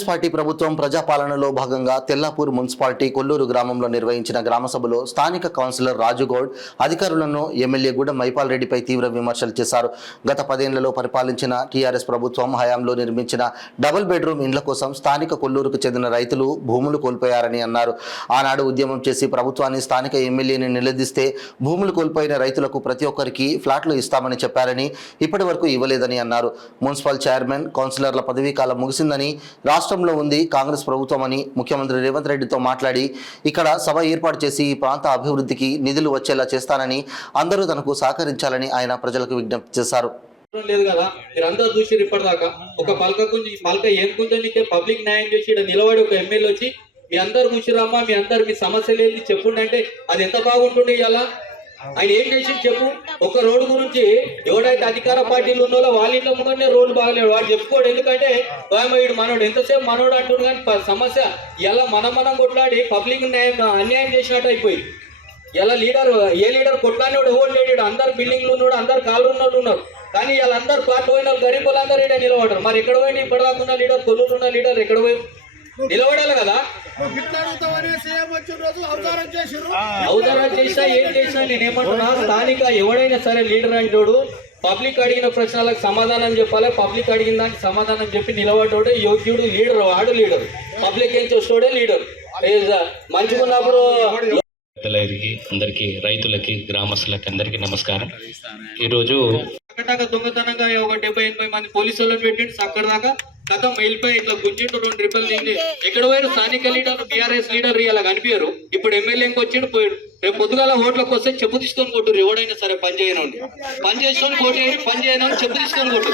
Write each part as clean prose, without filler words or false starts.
Congress party ప్రభుత్వం ప్రజాపాలనలో భాగంగా తెల్లాపూర్ మున్సిపాలిటీ కొల్లూరు గ్రామంలో నిర్వహించిన గ్రామ సభలో స్థానిక కౌన్సిలర్ రాజుగౌడ్ అధికారులను ఎమ్మెల్యే గూడెం మైపాల్ రెడ్డిపై తీవ్ర విమర్శలు చేశారు. గత 10 ఏళ్లలో పరిపాలించిన టీఆర్ఎస్ ప్రభుత్వం హయాంలో నిర్మించిన డబుల్ బెడ్రూమ్ ఇండ్ల కోసం స్థానిక కొల్లూరుకు చెందిన రైతులు భూములు కోల్పోయారని అన్నారు. ఆనాడు ఉద్యమం చేసి ప్రభుత్వాన్ని స్థానిక ఎమ్మెల్యేని నిలదీస్తే భూములు కోల్పోయిన రైతులకు ప్రతి ఒక్కరికి ఫ్లాట్లు ఇస్తామని చెప్పారని ఇప్పటి వరకు ఇవ్వలేదని అన్నారు. మున్సిపల్ చైర్మన్ కౌన్సిలర్ల పదవీ కాలం ముగిసిందని, రాష్ట్రంలో ఉంది కాంగ్రెస్ ప్రభుత్వం అని ముఖ్యమంత్రి రేవంత్ రెడ్డితో మాట్లాడి ఇక్కడ సభ ఏర్పాటు చేసి ఈ ప్రాంత అభివృద్ధికి నిధులు వచ్చేలా చేస్తానని, అందరూ తనకు సహకరించాలని ఆయన ప్రజలకు విజ్ఞప్తి చేశారు. లేదు కదా, మీరందరూ చూసి ఇప్పటిదాకా ఒక పలక ఏం కుంజనికే పబ్లిక్ న్యాయం చేసి ఇక్కడ నిలబడి ఒక ఎమ్మెల్యే వచ్చి మీ అందరు కూర్చురమ్మా, మీ అందరు మీ సమస్యలు ఏంటి చెప్పుండి అంటే అది ఎంత బాగుంటుండే. ఇలా ఆయన ఏం చేసి చెప్పు. ఒక రోడ్డు గురించి ఎవడైతే అధికార పార్టీలు ఉన్నారో వాళ్ళ ఇంట్లో ముందే రోడ్డు బాగలేడు, వాడు చెప్పుకోడు. ఎందుకంటే వీడు మనోడు ఎంతసేపు మనోడు అంటుడు, కానీ సమస్య ఎలా మనం కొట్లాడి పబ్లిక్ అన్యాయం చేసినట్టు అయిపోయింది. ఎలా ఏ లీడర్ కొట్లాడినోడు ఎవరు లేడు, అందరు బిల్డింగ్లు ఉన్నాడు, అందరు కాళ్ళు ఉన్నోళ్ళు ఉన్నారు. కానీ వాళ్ళందరూ ప్లాట్ పోయిన గరీబ్ వాళ్ళందరూ ఇక్కడ నిలబడరు. మరి ఎక్కడ పోయినా ఇప్పటిదాకా లీడర్, కొల్లూరు ఉన్న లీడర్ ఎక్కడ పోయి నిలబడాలి కదా. అవసరం చేసినా ఏం చేసినా నేనేమంటున్నా, స్థానిక ఎవడైనా సరే లీడర్ అంటోడు పబ్లిక్ అడిగిన ప్రశ్నలకు సమాధానం చెప్పాలి. పబ్లిక్ అడిగిన దానికి సమాధానం చెప్పి నిలబడ్డాడే యోగ్యుడు లీడర్. వాడు లీడర్, పబ్లిక్ ఏం చూస్తాడే లీడర్. మంచిగున్నప్పుడు అందరికీ, రైతులకి, గ్రామస్తులకి అందరికీ నమస్కారం. ఈరోజు దొంగతనంగా ఒక 70-80 మంది పోలీసు వాళ్ళని పెట్టిండు. అక్కడ దాకా కథం వెళ్ళిపోయి ఇట్లా గుంజిండు 2 ట్రిపుల్ తిండి. ఎక్కడ పోయారు స్థానిక లీడర్, బీఆర్ఎస్ లీడర్ ఇలా కనిపించారు. ఇప్పుడు ఎమ్మెల్యేకి వచ్చిండు పోయాడు. రేపు పొద్దుగాల ఓట్లకు వస్తే చెప్పు తీసుకొని కొట్టురు. ఎవడైనా సరే పని చేయనండి, పని చేసుకొని కోటి పని చేయను చెప్పు తీసుకొని కొట్టు.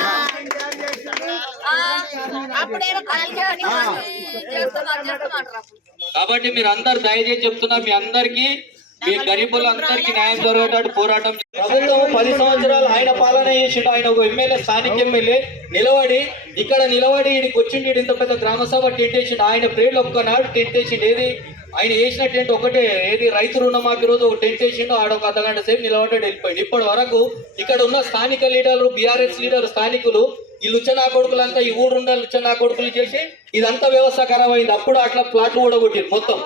కాబట్టి మీరు అందరు దయచేసి చెప్తున్నా, మీ అందరికీ, మీ గరీబులందరికీ న్యాయం జరిగేటట్టు పోరాటం. ప్రభుత్వం 10 సంవత్సరాలు ఆయన పాలన చేసిండు. ఆయన ఒక ఎమ్మెల్యే, స్థానిక ఎమ్మెల్యే ఇక్కడ నిలబడి ఈడికి వచ్చిండు. ఇంత పెద్ద గ్రామ సభ టెంట్ వేసిండు. ఆయన ప్రేర్లు ఒక్కనాడు టెంట్ వేసిండు. ఏది ఆయన వేసిన టెంట్ ఒకటే, ఏది రైతు రుణమాఫీ రోజు ఒక టెంట్ వేసిండు. ఆడొక అర్ధగంట సేపు నిలబడ్డాడు, వెళ్ళిపోయింది. ఇప్పటి వరకు ఇక్కడ ఉన్న స్థానిక లీడర్లు, బీఆర్ఎస్ లీడర్ స్థానికులు, ఈ లుచ్చనా కొడుకులంతా ఈ ఊరుండ లుచ్చనా కొడుకులు చేసి ఇదంతా వ్యవస్థ ఖరాబ్ అయింది. అప్పుడు అట్లా ప్లాట్లు కూడా కొట్టింది మొత్తం.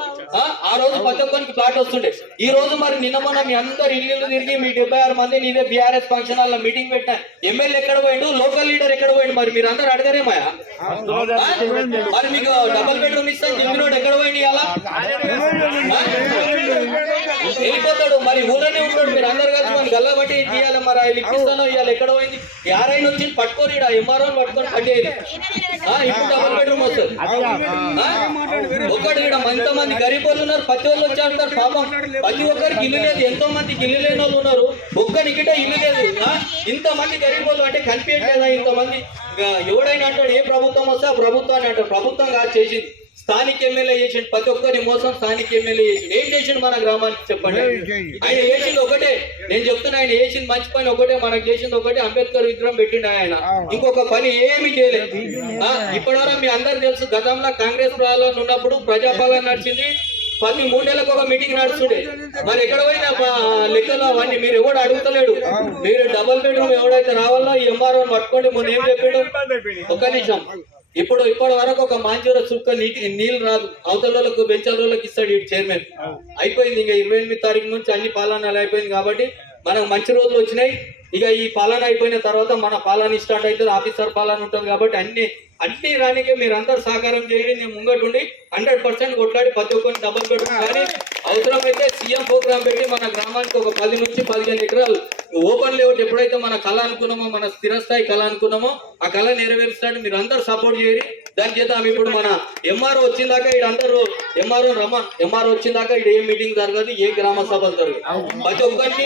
ఆ రోజు ప్రతి ఒక్కరికి ప్లాట్ వస్తుండే. ఈ రోజు మరి నిన్న మొన్న మీ అందరు ఇల్లు తిరిగి మీ 76 మంది నీదే బీఆర్ఎస్ ఫంక్షన్ హాల్లో మీటింగ్ పెట్టిన ఎమ్మెల్యే ఎక్కడ పోయిండు, లోకల్ లీడర్ ఎక్కడ పోయిండు? మరి మీరు అందరు అడగరేమాయా? మరి మీకు డబుల్ బెడ్రూమ్ ఇస్తాను చెప్పినోడు ఎక్కడ పోయింది? అలా వెళ్ళిపోతాడు. మరి ఊళ్ళోనే ఉంటాడు. మీరు అందరు కలిసి మరి గల్లా బట్టి తీయాలి. మరి ఆయన ఇప్పిస్తానో ఇవాళ ఎక్కడ పోయింది? యారైనా వచ్చి పట్టుకోరు, ఎంఆర్ఓ పట్టుకొని పట్టేది. ఇప్పుడు డబుల్ బెడ్రూమ్ వస్తుంది. ఒకటి ఎంతమంది గరీబ్ వాళ్ళు ఉన్నారు, ప్రతి వాళ్ళు వచ్చి అంటారు. పాపం ప్రతి ఒక్కరికి ఇల్లు లేదు. ఎంతో మందికి ఇల్లు లేని వాళ్ళు ఉన్నారు. ఒక్కరికిటే ఇల్లు లేదు. ఇంతమంది గరీబ్ వాళ్ళు అంటే కనిపించలేదా? ఇంతమంది ఎవడైనా అంటాడు ఏ ప్రభుత్వం వస్తే ఆ ప్రభుత్వాన్ని అంటారు. ప్రభుత్వం కాదు చేసింది, స్థానిక ఎమ్మెల్యే చేసిండు. ప్రతి ఒక్కరి మోసం స్థానిక ఎమ్మెల్యే చేసిండు. ఏం చేసిండు మన గ్రామానికి చెప్పండి? ఆయన చేసింది ఒకటే, నేను చెప్తున్నా, ఆయన చేసింది మంచి పని ఒకటే, మనకు చేసింది ఒకటే. అంబేద్కర్ విగ్రహం పెట్టిండు ఆయన. ఇంకొక పని ఏమి చేయలేదు. ఇప్పటివరకు మీ అందరు తెలుసు, గతంలో కాంగ్రెస్ పాలన ఉన్నప్పుడు ప్రజాపాలన నడిచింది. 13 నెలలకు ఒక మీటింగ్ నడుస్తుండే. మరి ఎక్కడ పోయినా లెక్కలు అవన్నీ మీరు ఎవడు అడుగుతలేడు. మీరు డబుల్ బెడ్రూమ్ ఎవడైతే రావాలో ఈ ఎంఆర్ఓ పట్టుకోండి. మొన్న ఏం చెప్పాడు? ఒక్క నిమిషం. ఇప్పటి వరకు ఒక మాంజూర చుక్క నీళ్ళు రాదు. అవతలకు బెంచాల రోజులకు ఇస్తాడు ఈ చైర్మన్. అయిపోయింది. ఇంకా 28 తారీఖు నుంచి అన్ని పాలనలు అయిపోయింది. కాబట్టి మనకు మంచి రోజులు వచ్చినాయి. ఇక ఈ పాలన అయిపోయిన తర్వాత మన పాలన స్టార్ట్ అవుతుంది. ఆఫీసర్ పాలన ఉంటుంది. కాబట్టి అన్ని రానికే మీరు అందరు సహకారం చేయండి. నేను ముంగటుండి 100% కొట్లాడి ప్రతి ఒక్కరిని డబుల్ బెడ్రూమ్ కానీ అవసరమైతే సీఎం ప్రోగ్రామ్ పెట్టి మన గ్రామానికి ఒక 10 నుంచి 15 ఎకరాలు ఓపెన్ లేఅవుట్ ఎప్పుడైతే మన కళ అనుకున్నామో, మన స్థిరస్థాయి కళ అనుకున్నామో ఆ కళ నెరవేరుస్తాడు. మీరు అందరు సపోర్ట్ చేయండి. దాని చేత ఇప్పుడు మన ఎంఆర్ఓ వచ్చిందాకా ఇక్కడ అందరూ ఎంఆర్ఓ వచ్చిందాకా ఇక్కడ ఏ మీటింగ్ జరగదు, ఏ గ్రామ సభ జరగదు. ప్రతి ఒక్కరికి